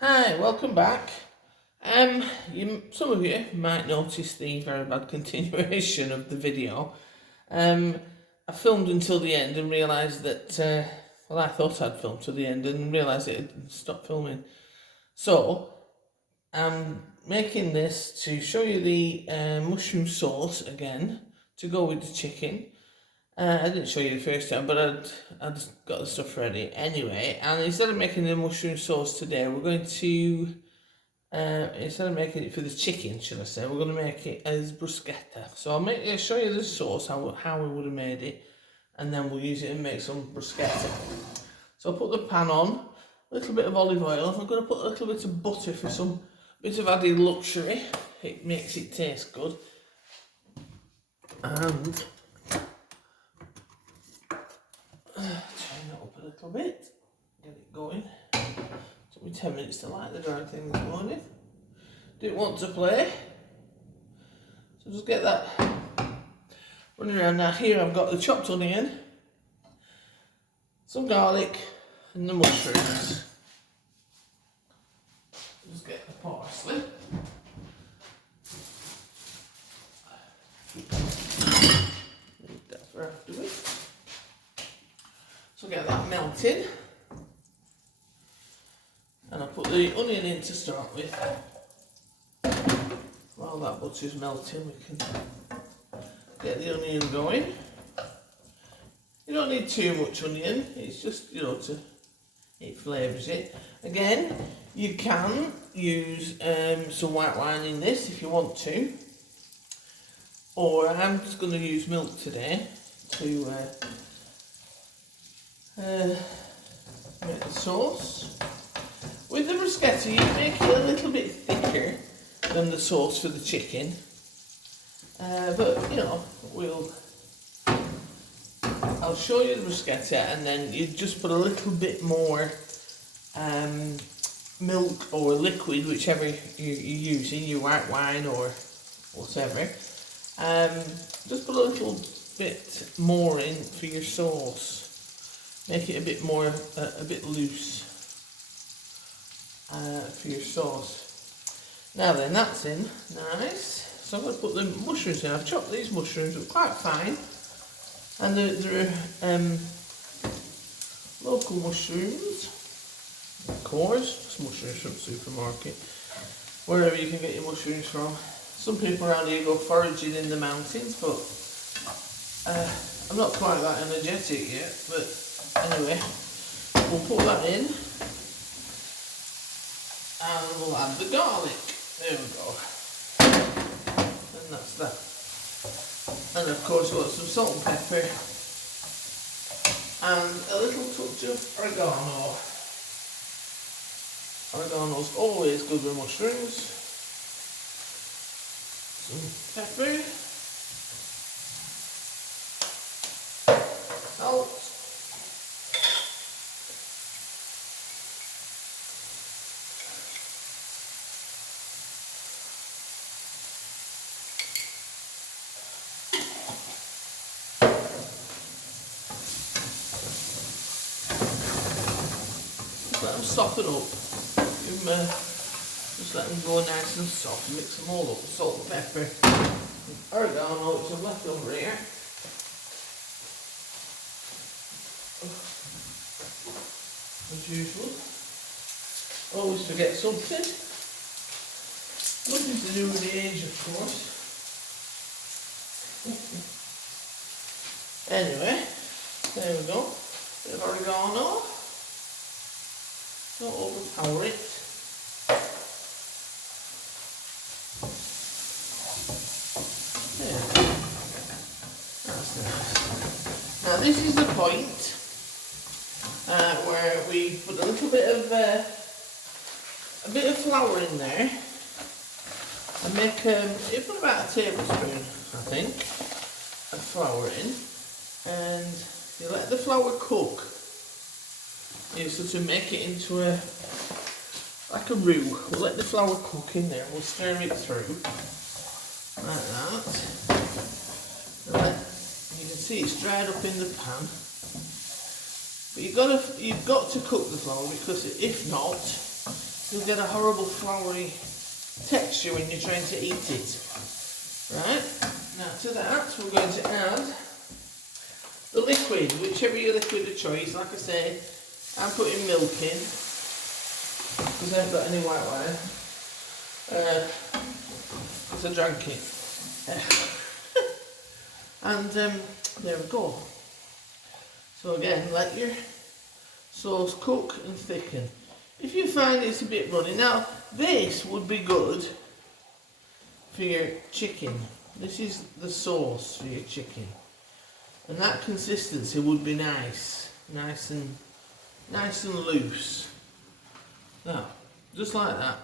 Hi, welcome back. Some of you might notice the very bad continuation of the video. I filmed until the end and realised that, I thought I'd filmed to the end and realised it had stopped filming. So, I'm making this to show you the mushroom sauce again to go with the chicken. I didn't show you the first time, but I'd got the stuff ready anyway. And instead of making the mushroom sauce today, we're going to, instead of making it for the chicken, should I say, we're going to make it as bruschetta. So I'll show you the sauce, how we would have made it, and then we'll use it and make some bruschetta. So I'll put the pan on, a little bit of olive oil. I'm going to put a little bit of butter for some bit of added luxury. It makes it taste good. And turn that up a little bit, get it going. Took me 10 minutes to light the darn thing this morning. Didn't want to play, so just get that running around. Now here I've got the chopped onion, some garlic and the mushrooms. Just get the parsley. Leave that for afterwards. So get that melting, and I'll put the onion in to start with. While that butter's melting, we can get the onion going. You don't need too much onion, it's just, it flavours it. Again, you can use some white wine in this if you want to, or I'm just going to use milk today to make the sauce. With the bruschetta, you make it a little bit thicker than the sauce for the chicken, but I'll show you the bruschetta, and then you just put a little bit more milk or liquid, whichever you're using, your white wine or whatever. Just put a little bit more in for your sauce. Make it a bit more, a bit loose for your sauce. Now then, that's in, nice. So I'm going to put the mushrooms in. I've chopped these mushrooms up quite fine, and they're local mushrooms, of course, just mushrooms from the supermarket, wherever you can get your mushrooms from. Some people around here go foraging in the mountains, but I'm not quite that energetic yet, but anyway, we'll put that in, and we'll add the garlic. There we go. And that's that. And of course we've got some salt and pepper, and a little touch of oregano. Oregano's always good with mushrooms. Some pepper. Salt. Let them soften up. Just let them go nice and soft. Mix them all up. Salt and pepper. Oregano, which I've left over here. As usual. Always forget something. Nothing to do with the age, of course. Anyway, there we go. Bit of oregano. Don't overpower it. There. That's nice. Now this is the point where we put a little bit of flour in there, and make you put about a tablespoon, I think, of flour in, and you let the flour cook. You sort of make it into like a roux. We'll let the flour cook in there. We'll stir it through like that. And you can see it's dried up in the pan. But you've got to cook the flour, because if not, you'll get a horrible floury texture when you're trying to eat it. Right, now to that we're going to add the liquid, whichever your liquid of choice. Like I say, I'm putting milk in because I haven't got any white wine. Because I drank it. And there we go. So again, let your sauce cook and thicken. If you find it's a bit runny, now this would be good for your chicken. This is the sauce for your chicken. And that consistency would be nice and loose. Now, just like that.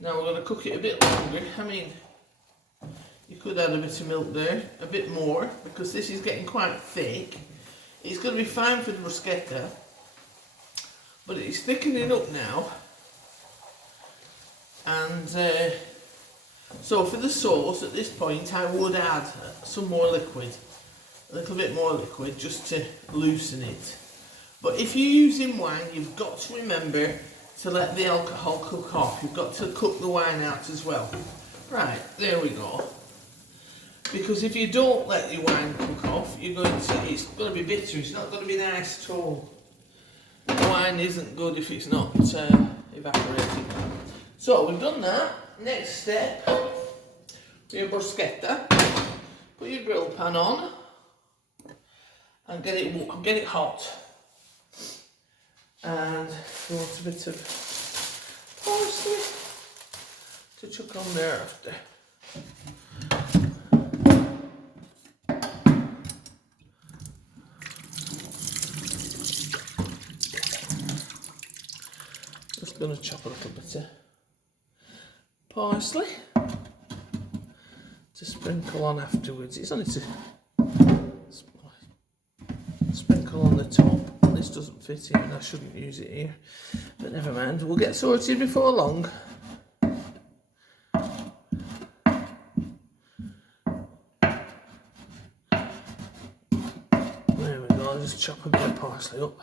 Now we're going to cook it a bit longer. I mean, you could add a bit of milk there, a bit more, because this is getting quite thick. It's going to be fine for the bruschetta, but it's thickening up now. And so for the sauce, at this point, I would add some more liquid, a little bit more liquid, just to loosen it. But if you're using wine, you've got to remember to let the alcohol cook off. You've got to cook the wine out as well. Right, there we go. Because if you don't let your wine cook off, it's going to be bitter. It's not going to be nice at all. The wine isn't good if it's not evaporated. So we've done that. Next step, for your bruschetta, put your grill pan on and get it hot. And you want a bit of parsley to chuck on there after. Just going to chop a little bit of parsley to sprinkle on afterwards. It's only to sprinkle on the top. This doesn't fit here and I shouldn't use it here, but never mind, we'll get sorted before long. There we go, I'll just chop a bit of parsley up.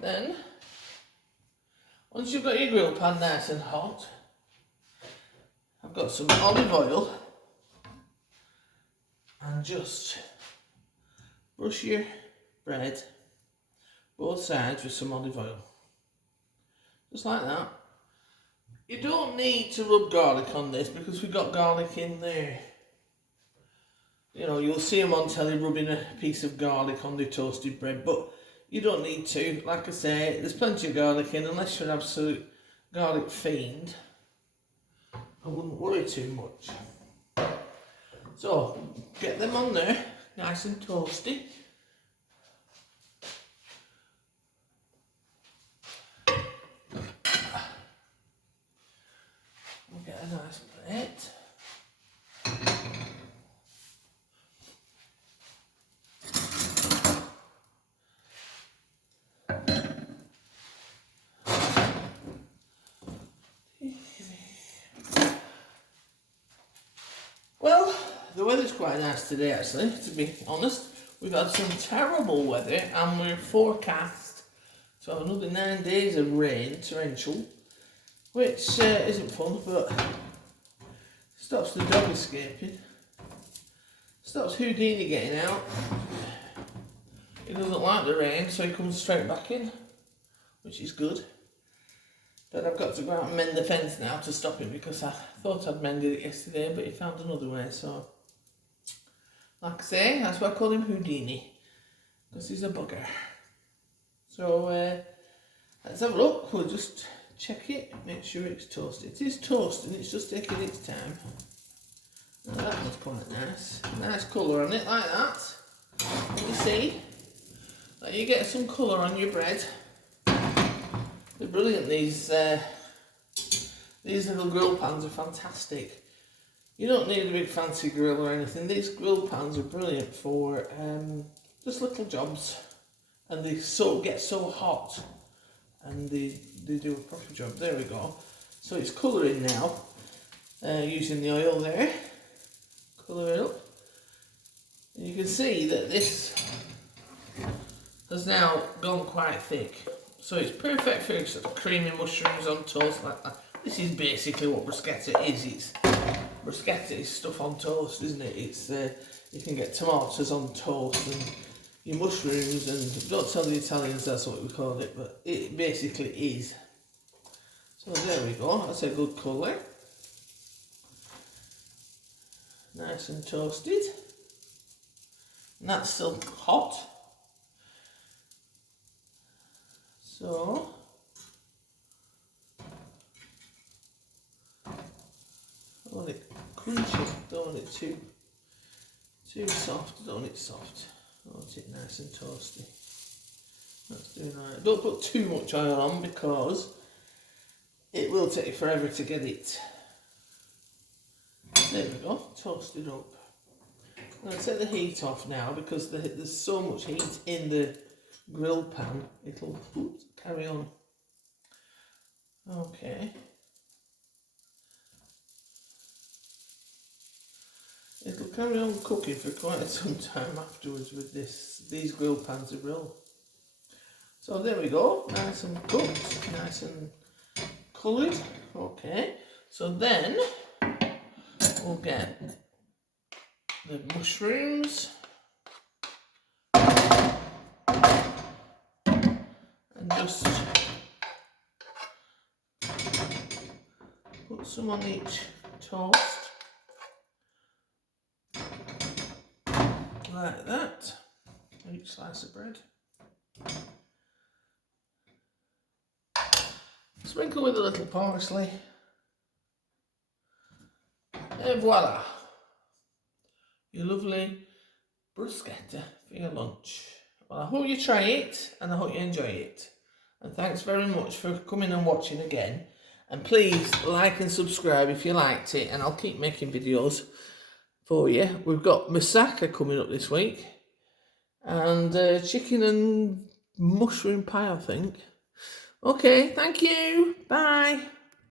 Then, once you've got your grill pan nice and hot, I've got some olive oil, and just brush your bread both sides with some olive oil, just like that. You don't need to rub garlic on this because we've got garlic in there. You know, you'll see them on telly rubbing a piece of garlic on their toasted bread, but you don't need to. Like I say, there's plenty of garlic in, unless you're an absolute garlic fiend. I wouldn't worry too much. So, get them on there, nice and toasty. We'll get a nice plate. Well, the weather's quite nice today actually, to be honest. We've had some terrible weather and we're forecast to have another 9 days of rain, torrential, which isn't fun, but stops the dog escaping, stops Houdini getting out. He doesn't like the rain, so he comes straight back in, which is good. But I've got to go out and mend the fence now to stop him because I thought I'd mended it yesterday, but he found another way, so... Like I say, that's why I call him Houdini, because he's a bugger. So, let's have a look. We'll just check it, make sure it's toasted. It is toasting, it's just taking its time. Now that one's quite nice. Nice colour on it, like that. You see? Like you get some colour on your bread. They're brilliant, these little grill pans are fantastic. You don't need a big fancy grill or anything. These grill pans are brilliant for just little jobs. And they get so hot. And they do a proper job. There we go. So it's colouring now. Using the oil there. Colour it up. And you can see that this has now gone quite thick. So it's perfect for sort of creamy mushrooms on toast like that. This is basically what bruschetta is. Bruschetta is stuff on toast, isn't it? It's you can get tomatoes on toast and your mushrooms, and don't tell the Italians that's what we call it, but it basically is. So there we go, that's a good colour. Nice and toasted. And that's still hot. So I want it crunchy, don't want it too soft, don't want it soft. I want it nice and toasty. That's doing right. Don't put too much oil on because it will take you forever to get it. There we go, toasted up. I'm going to take the heat off now because there's so much heat in the grill pan, it'll carry on. Okay. It'll carry on cooking for quite some time afterwards with these grill pans to grill. So there we go, nice and cooked, nice and coloured. Okay, so then we'll get the mushrooms and just put some on each toast. Like that, each slice of bread. Sprinkle with a little parsley. And voila! Your lovely bruschetta for your lunch. Well, I hope you try it and I hope you enjoy it. And thanks very much for coming and watching again. And please like and subscribe if you liked it, and I'll keep making videos for you. We've got moussaka coming up this week, and chicken and mushroom pie, I think. Okay, thank you. Bye.